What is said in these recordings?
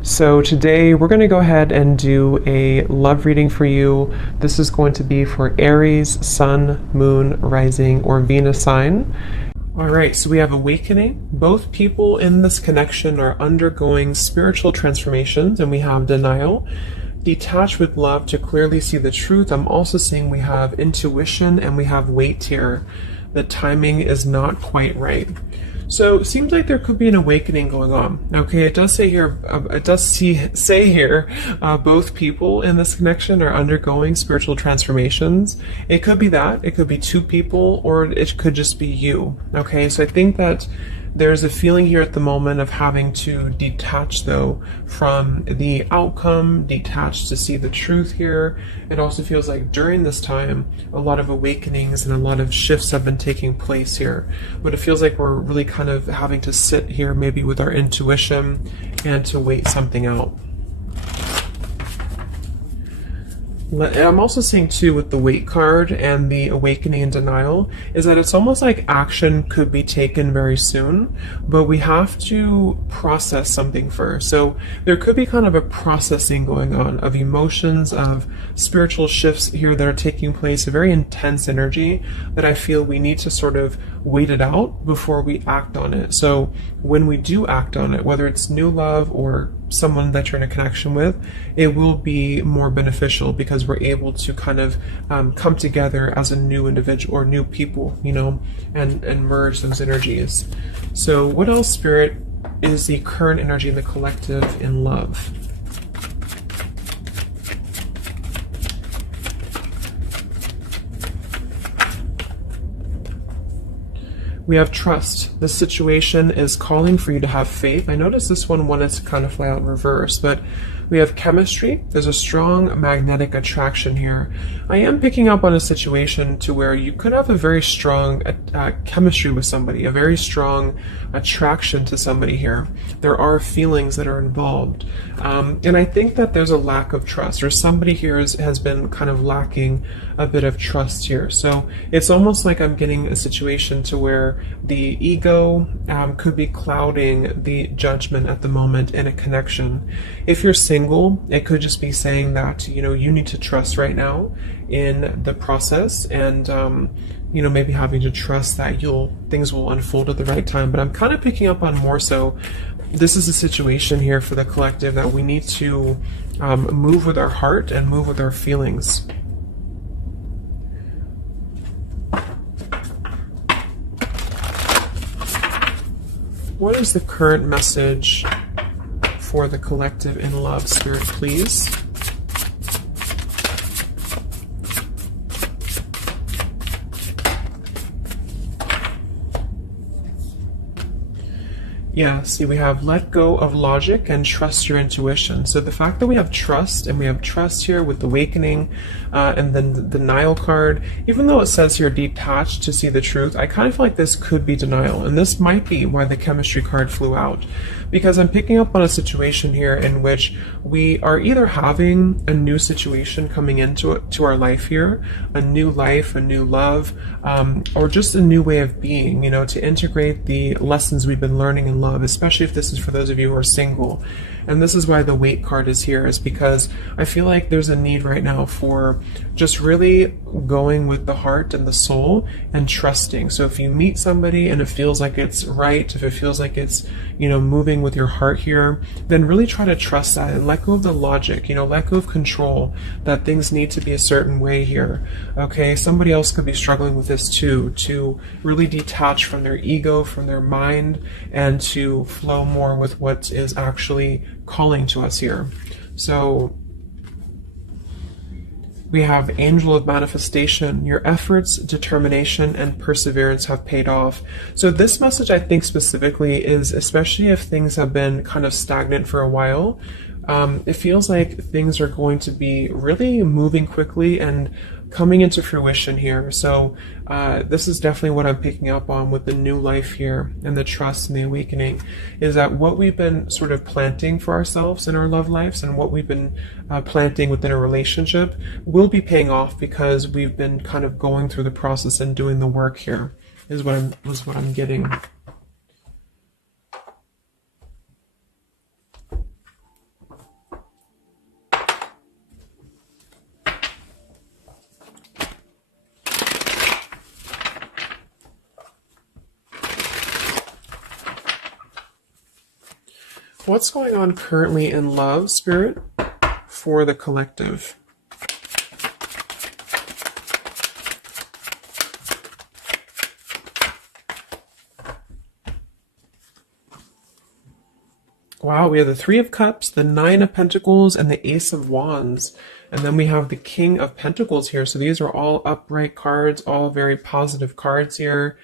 So today we're going to go ahead and do a love reading for you. This is going to be for Aries, Sun, Moon, Rising, or Venus sign. All right, so we have awakening. Both people in this connection are undergoing spiritual transformations, and we have denial. Detach with love to clearly see the truth. I'm also seeing we have intuition and we have wait here. The timing is not quite right. So it seems like there could be an awakening going on. Okay, it does say here, both people in this connection are undergoing spiritual transformations. It could be that, it could be two people, or it could just be you. Okay, so I think that there's a feeling here at the moment of having to detach, though, from the outcome, detach to see the truth here. It also feels like during this time, a lot of awakenings and a lot of shifts have been taking place here. But it feels like we're really kind of having to sit here maybe with our intuition and to wait something out. I'm also seeing too with the wait card and the awakening and denial is that it's almost like action could be taken very soon, but we have to process something first. So there could be kind of a processing going on of emotions, of spiritual shifts here that are taking place, a very intense energy that I feel we need to sort of wait it out before we act on it. So when we do act on it, whether it's new love or someone that you're in a connection with, it will be more beneficial because we're able to kind of come together as a new individual or new people, you know, and merge those energies. So what else, Spirit, is the current energy in the collective in love? We have trust. This situation is calling for you to have faith. I noticed this one wanted to kind of fly out in reverse, but we have chemistry. There's a strong magnetic attraction here. I am picking up on a situation to where you could have a very strong chemistry with somebody, a very strong attraction to somebody here. There are feelings that are involved. And I think that there's a lack of trust, or somebody here has been kind of lacking a bit of trust here. So it's almost like I'm getting a situation to where the ego could be clouding the judgment at the moment in a connection. If you're single, it could just be saying that, you know, you need to trust right now in the process, and you know, maybe having to trust that things will unfold at the right time. But I'm kind of picking up on more so this is a situation here for the collective that we need to move with our heart and move with our feelings. What is the current message for the collective in love, Spirit, please? Yeah, see, we have let go of logic and trust your intuition. So the fact that we have trust, and we have trust here with the awakening, and then the denial card, even though it says here detached to see the truth, I kind of feel like this could be denial. And this might be why the chemistry card flew out. Because I'm picking up on a situation here in which we are either having a new situation coming into our life here, a new life, a new love, or just a new way of being, you know, to integrate the lessons we've been learning in love, especially if this is for those of you who are single. And this is why the wait card is here, is because I feel like there's a need right now for just really going with the heart and the soul and trusting. So if you meet somebody and it feels like it's right, if it feels like it's, you know, moving with your heart here, then really try to trust that and let go of the logic, you know, let go of control, that things need to be a certain way here. Okay, somebody else could be struggling with this too, to really detach from their ego, from their mind, and to flow more with what is actually calling to us here. So we have Angel of Manifestation. Your efforts, determination, and perseverance have paid off. So this message, I think specifically, is especially if things have been kind of stagnant for a while, it feels like things are going to be really moving quickly and coming into fruition here. So this is definitely what I'm picking up on with the new life here and the trust and the awakening, is that what we've been sort of planting for ourselves in our love lives and what we've been planting within a relationship will be paying off because we've been kind of going through the process and doing the work here, is what I'm getting. What's going on currently in love, Spirit, for the collective? Wow, we have the Three of Cups, the Nine of Pentacles, and the Ace of Wands. And then we have the King of Pentacles here. So these are all upright cards, all very positive cards here.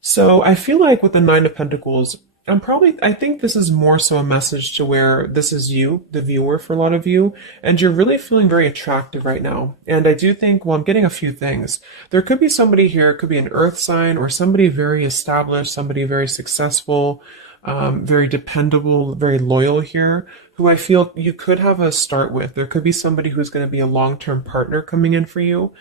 So I feel like with the Nine of Pentacles, I think this is more so a message to where this is you, the viewer, for a lot of you, and you're really feeling very attractive right now. And I do think, well, I'm getting a few things. There could be somebody here, it could be an earth sign or somebody very established, somebody very successful, very dependable, very loyal here, who I feel you could have a start with. There could be somebody who's going to be a long-term partner coming in for you.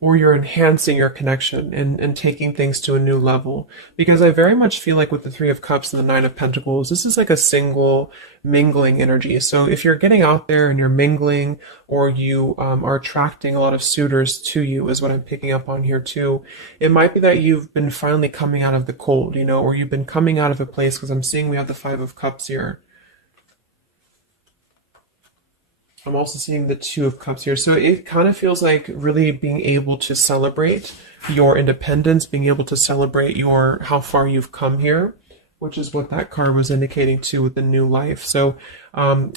Or you're enhancing your connection and taking things to a new level. Because I very much feel like with the Three of Cups and the Nine of Pentacles, this is like a single mingling energy. So if you're getting out there and you're mingling, or you are attracting a lot of suitors to you, is what I'm picking up on here too. It might be that you've been finally coming out of the cold, you know, or you've been coming out of a place, because I'm seeing we have the Five of Cups here. I'm also seeing the Two of Cups here. So it kind of feels like really being able to celebrate your independence, being able to celebrate how far you've come here, which is what that card was indicating too with the new life. So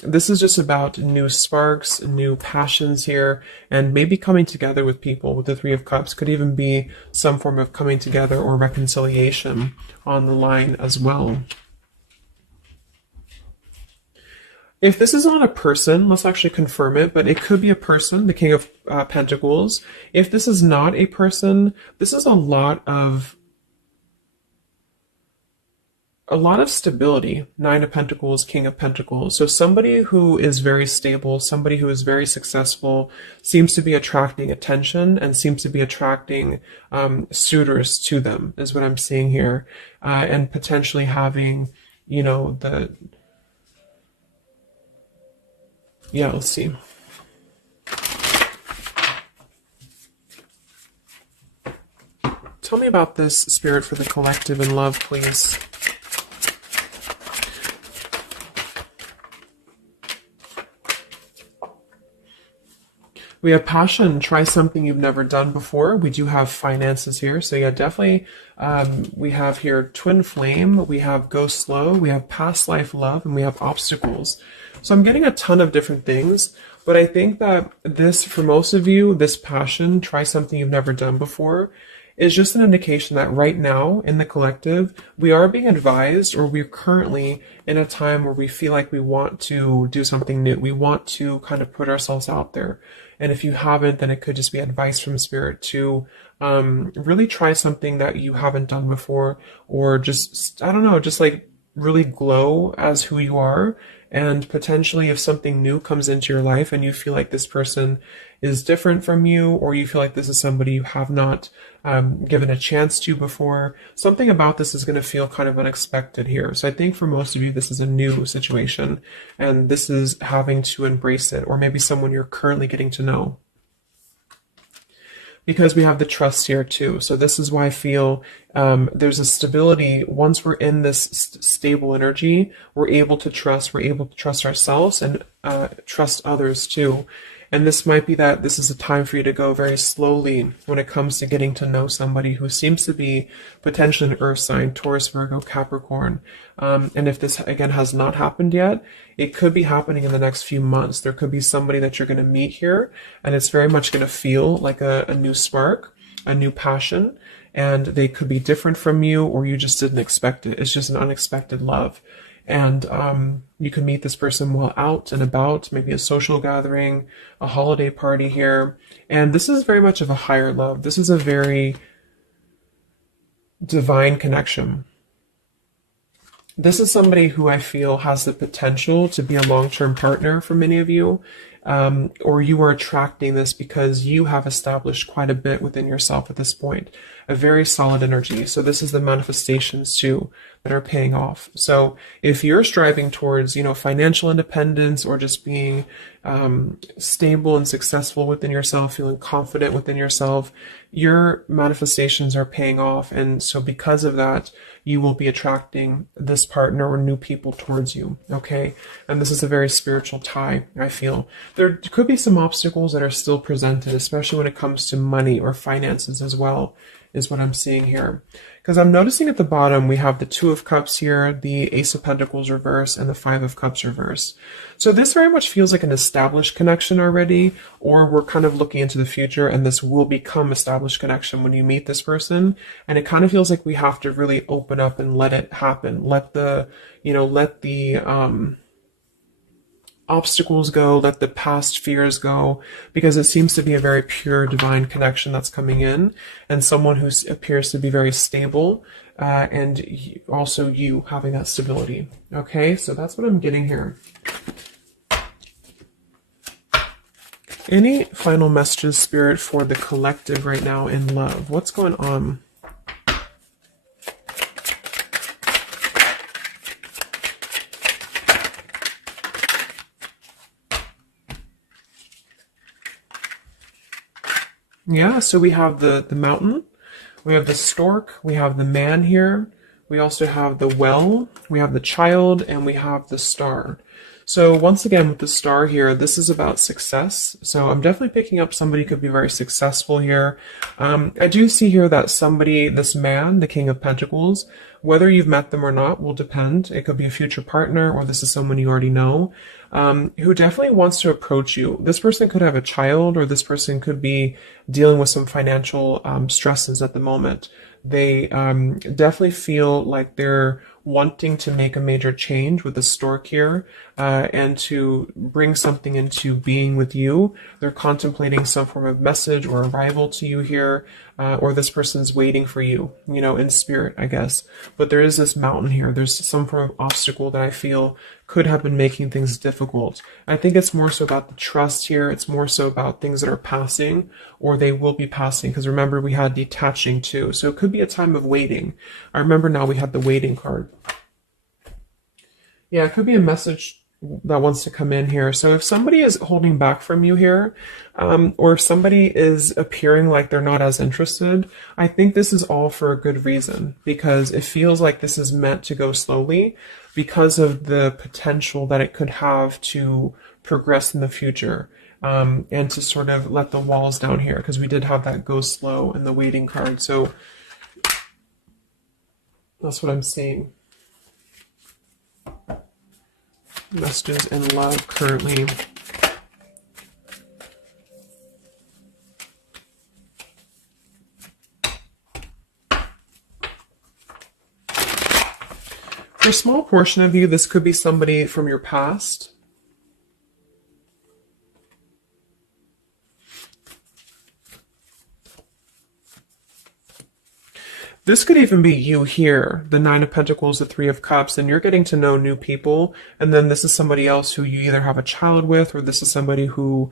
this is just about new sparks, new passions here, and maybe coming together with people with the Three of Cups. Could even be some form of coming together or reconciliation on the line as well. If this is not a person, let's actually confirm it, but it could be a person, the King of Pentacles. If this is not a person, this is a lot of stability. Nine of Pentacles, King of Pentacles. So somebody who is very stable, somebody who is very successful, seems to be attracting attention and seems to be attracting suitors to them, is what I'm seeing here. And potentially having, you know, yeah, let's see. Tell me about this, Spirit, for the collective in love, please. We have passion. Try something you've never done before. We do have finances here. So yeah, definitely we have here twin flame. We have go slow. We have past life love. And we have obstacles. So I'm getting a ton of different things. But I think that this, for most of you, this passion, try something you've never done before, is just an indication that right now in the collective, we are being advised, or we're currently in a time where we feel like we want to do something new. We want to kind of put ourselves out there. And if you haven't, then it could just be advice from Spirit to really try something that you haven't done before, or just, I don't know, just like really glow as who you are. And potentially if something new comes into your life and you feel like this person is different from you, or you feel like this is somebody you have not given a chance to before, something about this is going to feel kind of unexpected here. So I think for most of you, this is a new situation, and this is having to embrace it, or maybe someone you're currently getting to know. Because we have the trust here too. So this is why I feel there's a stability. Once we're in this stable energy, we're able to trust ourselves and trust others too. And this might be that this is a time for you to go very slowly when it comes to getting to know somebody who seems to be potentially an earth sign, Taurus, Virgo, Capricorn. And if this, again, has not happened yet, it could be happening in the next few months. There could be somebody that you're going to meet here, and it's very much going to feel like a new spark, a new passion, and they could be different from you, or you just didn't expect it. It's just an unexpected love. And you can meet this person while out and about, maybe a social gathering, a holiday party here. And this is very much of a higher love. This is a very divine connection. This is somebody who I feel has the potential to be a long-term partner for many of you. Or you are attracting this because you have established quite a bit within yourself at this point. a very solid energy. So this is the manifestations too that are paying off. So if you're striving towards, you know, financial independence or just being stable and successful within yourself, feeling confident within yourself, your manifestations are paying off. And so because of that, you will be attracting this partner or new people towards you, okay? And this is a very spiritual tie, I feel. There could be some obstacles that are still presented, especially when it comes to money or finances as well, is what I'm seeing here. Because I'm noticing at the bottom, we have the Two of Cups here, the Ace of Pentacles reverse, and the Five of Cups reverse. So this very much feels like an established connection already, or we're kind of looking into the future, and this will become established connection when you meet this person. And it kind of feels like we have to really open up and let it happen. Let the, you know, let the, obstacles go, let the past fears go, because it seems to be a very pure divine connection that's coming in, and someone who appears to be very stable, and also you having that stability. Okay, so that's what I'm getting here. Any final messages, Spirit, for the collective right now in love? What's going on? Yeah, so we have the mountain, we have the stork, we have the man here, we also have the well, we have the child, and we have the star. So once again, with the star here, this is about success. So I'm definitely picking up somebody could be very successful here. I do see here that somebody, this man, the King of Pentacles, whether you've met them or not will depend. It could be a future partner, or this is someone you already know, who definitely wants to approach you. This person could have a child, or this person could be dealing with some financial stresses at the moment. They definitely feel like they're wanting to make a major change with the stork here, and to bring something into being with you. They're contemplating some form of message or arrival to you here, or this person's waiting for you, you know, in spirit, I guess. But there is this mountain here. There's some form of obstacle that I feel could have been making things difficult. I think it's more so about the trust here. It's more so about things that are passing, or they will be passing. Because remember, we had detaching too. So it could be a time of waiting. I remember now we had the waiting card. Yeah, it could be a message that wants to come in here. So if somebody is holding back from you here, or if somebody is appearing like they're not as interested, I think this is all for a good reason, because it feels like this is meant to go slowly because of the potential that it could have to progress in the future, and to sort of let the walls down here, because we did have that go slow in the waiting card. So that's what I'm seeing. Messages in love currently. For a small portion of you, this could be somebody from your past. This could even be you here, the Nine of Pentacles, the Three of Cups, and you're getting to know new people. And then this is somebody else who you either have a child with, or this is somebody who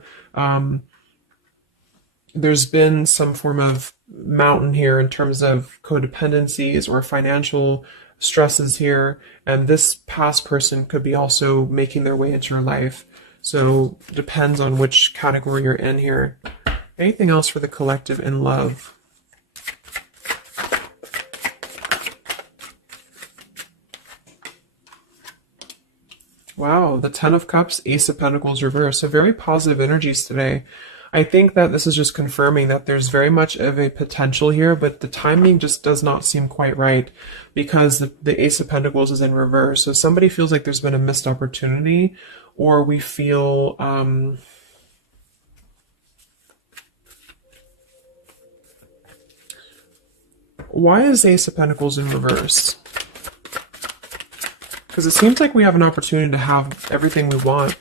there's been some form of mountain here in terms of codependencies or financial stresses here. And this past person could be also making their way into your life. So depends on which category you're in here. Anything else for the collective in love? Wow, the Ten of Cups, Ace of Pentacles reverse. So very positive energies today. I think that this is just confirming that there's very much of a potential here, but the timing just does not seem quite right, because the Ace of Pentacles is in reverse. So somebody feels like there's been a missed opportunity, or we feel why is Ace of Pentacles in reverse? Because it seems like we have an opportunity to have everything we want.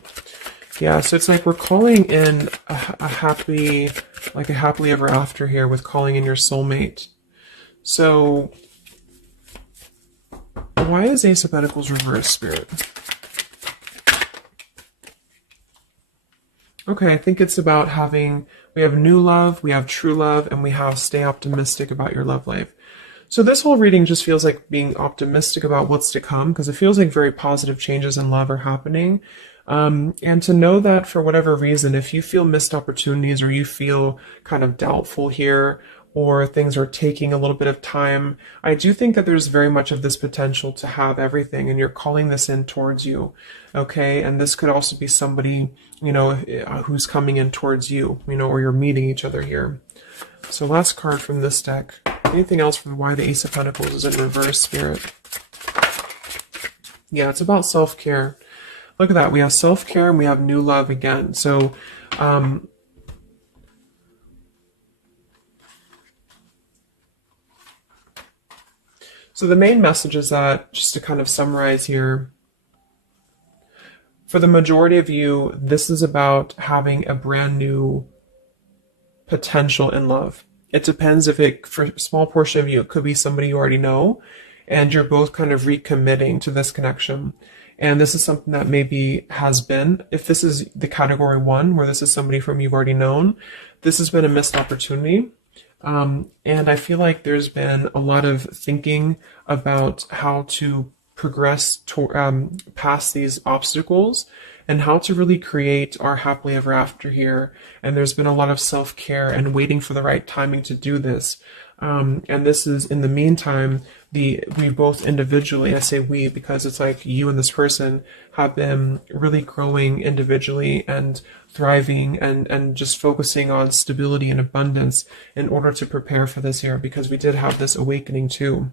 Yeah, so it's like we're calling in a happily ever after here, with calling in your soulmate. So why is Ace of Pentacles reverse, Spirit? Okay, I think it's about having, we have new love, we have true love, and we have stay optimistic about your love life. So this whole reading just feels like being optimistic about what's to come, because it feels like very positive changes in love are happening. And to know that for whatever reason, if you feel missed opportunities or you feel kind of doubtful here, or things are taking a little bit of time, I do think that there's very much of this potential to have everything, and you're calling this in towards you, okay? And this could also be somebody, you know, who's coming in towards you, you know, or you're meeting each other here. So last card from this deck. Anything else from why the Ace of Pentacles is in reverse, Spirit? Yeah, it's about self-care. Look at that. We have self-care and we have new love again. So, so the main message is that, just to kind of summarize here, for the majority of you, this is about having a brand new potential in love. It depends if it, for a small portion of you, it could be somebody you already know, and you're both kind of recommitting to this connection. And this is something that maybe has been, if this is the category 1, where this is somebody from you've already known, this has been a missed opportunity. And I feel like there's been a lot of thinking about how to progress to, past these obstacles and how to really create our happily ever after here. And there's been a lot of self-care and waiting for the right timing to do this. And this is, in the meantime, we both individually, I say we because it's like you and this person have been really growing individually and thriving and just focusing on stability and abundance in order to prepare for this year, because we did have this awakening too.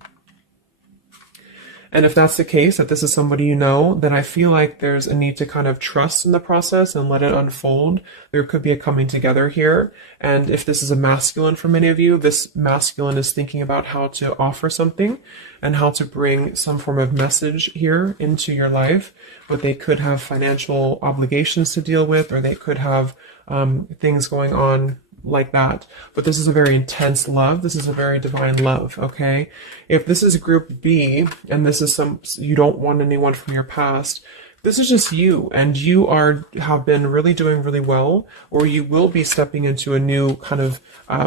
And if that's the case, that this is somebody you know, then I feel like there's a need to kind of trust in the process and let it unfold. There could be a coming together here. And if this is a masculine for many of you, this masculine is thinking about how to offer something and how to bring some form of message here into your life. But they could have financial obligations to deal with, or they could have things going on like that. But this is a very intense love. This is a very divine love, okay? If this is group B, and this is you don't want anyone from your past, this is just you, and you have been really doing really well, or you will be stepping into a new kind of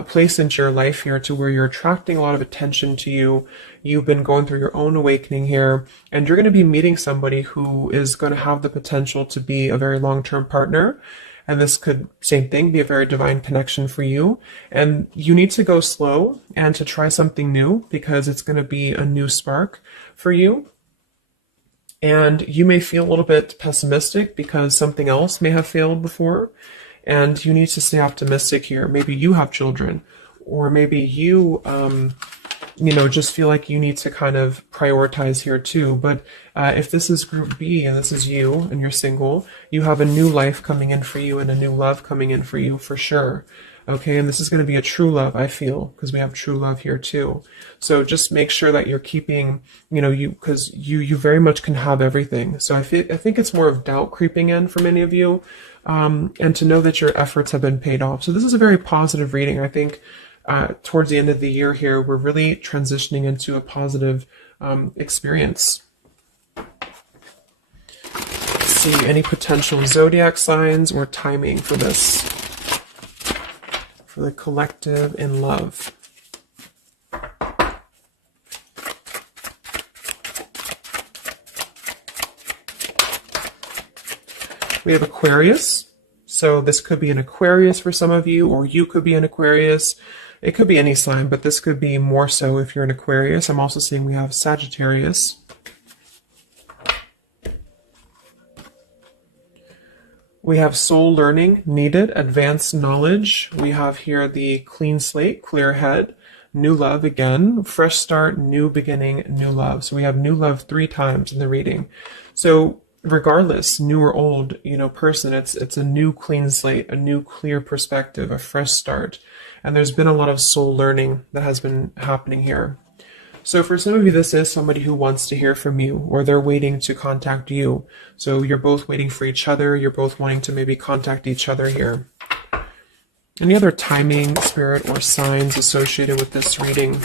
place into your life here, to where you're attracting a lot of attention to you. You've been going through your own awakening here, and you're going to be meeting somebody who is going to have the potential to be a very long-term partner. And this could, same thing, be a very divine connection for you. And you need to go slow and to try something new, because it's going to be a new spark for you. And you may feel a little bit pessimistic because something else may have failed before. And you need to stay optimistic here. Maybe you have children, or maybe you, just feel like you need to kind of prioritize here too. But if this is group B and this is you and you're single, you have a new life coming in for you and a new love coming in for you for sure. Okay, and this is going to be a true love, I feel, because we have true love here too. So just make sure that you're keeping, because you very much can have everything. So I think it's more of doubt creeping in for many of you, and to know that your efforts have been paid off. So this is a very positive reading. I think towards the end of the year here, we're really transitioning into a positive experience. Let's see, any potential zodiac signs or timing for this, for the collective in love. We have Aquarius. So this could be an Aquarius for some of you, or you could be an Aquarius. It could be any sign, but this could be more so if you're an Aquarius. I'm also seeing we have Sagittarius. We have soul learning needed, advanced knowledge. We have here the clean slate, clear head, new love again, fresh start, new beginning, new love. So we have new love 3 times in the reading. So regardless, new or old, person, it's a new clean slate, a new clear perspective, a fresh start. And there's been a lot of soul learning that has been happening here. So for some of you, this is somebody who wants to hear from you, or they're waiting to contact you. So you're both waiting for each other. You're both wanting to maybe contact each other here. Any other timing, spirit, or signs associated with this reading?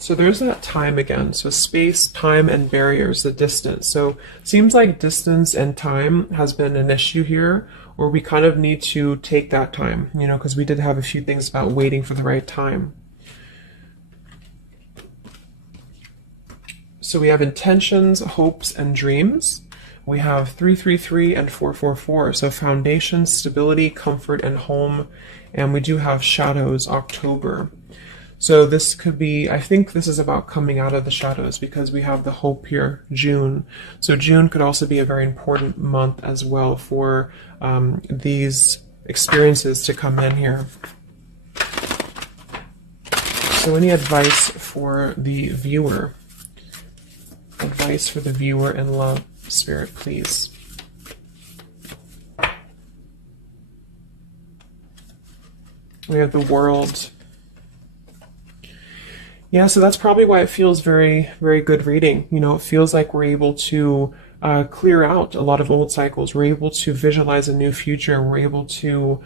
So there's that time again. So space, time, and barriers, the distance. So seems like distance and time has been an issue here, or we kind of need to take that time, you know, because we did have a few things about waiting for the right time. So we have intentions, hopes, and dreams. We have 333 and 444. So foundation, stability, comfort, and home. And we do have shadows, October. So this could be, I think this is about coming out of the shadows, because we have the hope here, June. So June could also be a very important month as well for these experiences to come in here. So any advice for the viewer? Advice for the viewer in love, Spirit, please. We have the World. Yeah, so that's probably why it feels very, very good reading. You know, it feels like we're able to clear out a lot of old cycles. We're able to visualize a new future. We're able to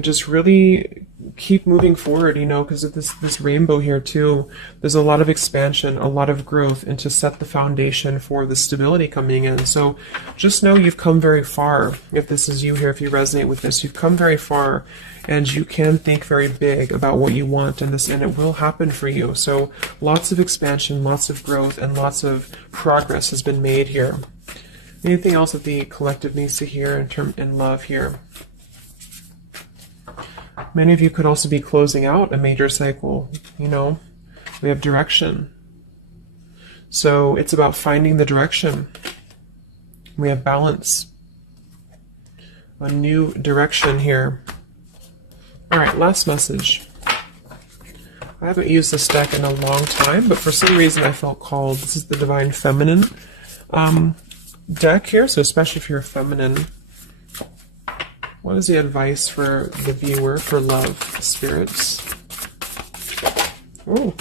just really keep moving forward, you know, because of this rainbow here too. There's a lot of expansion, a lot of growth, and to set the foundation for the stability coming in. So just know you've come very far. If this is you here, if you resonate with this, you've come very far, and you can think very big about what you want in this, and it will happen for you. So lots of expansion, lots of growth, and lots of progress has been made here. Anything else that the collective needs to hear in love here? Many of you could also be closing out a major cycle, you know. We have direction. So it's about finding the direction. We have balance. A new direction here. All right, last message. I haven't used this deck in a long time, but for some reason I felt called. This is the Divine Feminine deck here, so especially if you're feminine. What is the advice for the viewer for love, spirits? Ooh.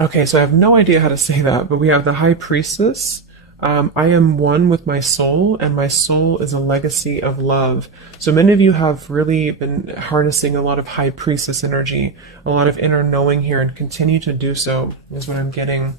Okay, so I have no idea how to say that, but we have the High Priestess. I am one with my soul, and my soul is a legacy of love. So many of you have really been harnessing a lot of High Priestess energy, a lot of inner knowing here, and continue to do so, is what I'm getting.